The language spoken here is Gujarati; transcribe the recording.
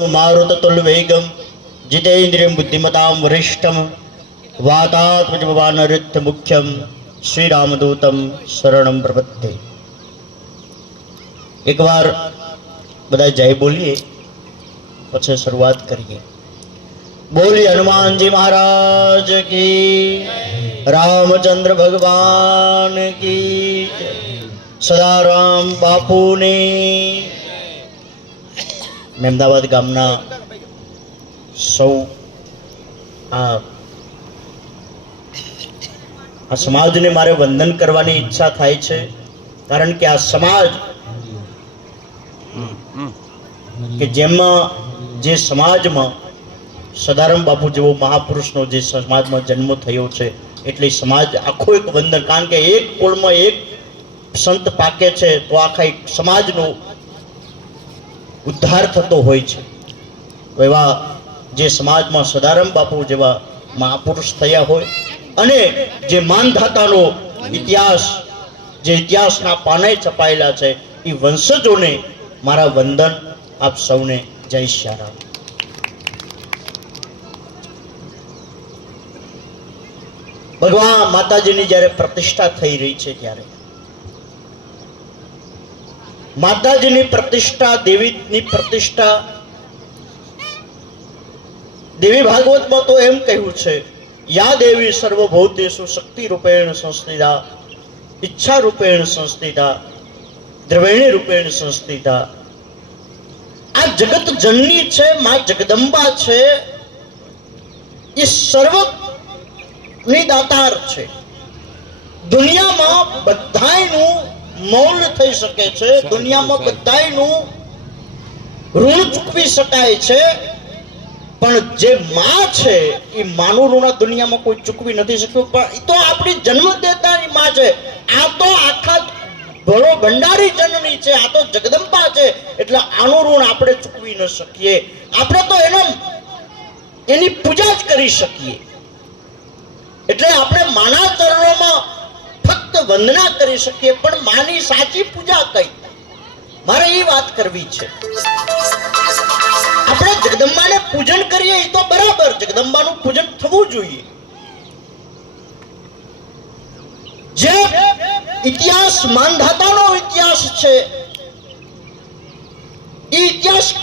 મારુતતુલ્યવેગમ જીતેન્દ્રિયમ બુદ્ધિમતામ વરિષ્ઠમ વાતાત્મજવાનરિત્ય મુખ્યમ શ્રીરામદૂતમ શરણમ પ્રપત્તે એકવાર બધા જય બોલીએ પછી શરૂઆત કરીએ બોલી હનુમાનજી મહારાજ કી રામચંદ્ર ભગવાન કી જય. સદારામ બાપુની મહેમદાવાદ ગામના સૌ આ સમાજને મારે વંદન કરવાની ઈચ્છા થાય છે, કારણ કે આ સમાજ કે જેમાં જે સમાજમાં સદારામ બાપુ જેવો મહાપુરુષનો જે સમાજમાં જન્મ થયો છે, એટલે સમાજ આખો એક વંદન. કારણ કે એક કુળમાં એક સંત પાકે છે, તો આખા એક સમાજનો ઉદ્ધાર થતો હોય છે. એવા જે સમાજમાં સદારામ બાપુ જેવા મહાપુરુષ થયા હોય અને જે માનધાતાનો ઇતિહાસ, જે ઇતિહાસના પાને છપાયેલા છે, એ વંશજોને મારા વંદન. આપ સૌને જય શ્યારામ. ભગવાન માતાજીની જ્યારે પ્રતિષ્ઠા થઈ રહી છે ત્યારે માતાજીની પ્રતિષ્ઠા, દેવીની પ્રતિષ્ઠા. દેવી ભાગવતમાં તો એમ કહ્યું છે, યા દેવી સર્વભૌતેશુ શક્તિ રૂપેણ સંસ્થિતા ઈચ્છા રૂપેણ સંસ્થિતા દ્રવેણી રૂપેણ સંસ્થિતા. આ જગત જનની છે, માં જગદંબા છે, એ સર્વની દાતાર છે. દુનિયામાં મૌલ થઈ શકે છે. દુનિયામાં બધાયનું ઋણ ચૂકવી શકાય છે. પણ જે માં છે એ માનું ઋણ દુનિયામાં કોઈ ચૂકવી નથી શક્યું. પણ એ તો આપણી જન્મદેતાની માં છે. આ તો આખા ભલો ભંડારી જનની છે. આ તો જગદંબા છે. એટલે આનું ઋણ આપણે ચૂકવી ન શકીએ. આપણે તો એનો એની પૂજા જ કરી શકીએ. એટલે આપણે માના ચરણોમાં વંદના કરી શકીએ, પણ માની સાચી પૂજા કઈ? મારે એ વાત કરવી છે. આપણે જગદંબાને પૂજન કરીએ એ તો બરાબર, જગદંબાનું પૂજન થવું જોઈએ. જે ઇતિહાસ માનધાતાનો ઇતિહાસ છે, એ ઇતિહાસ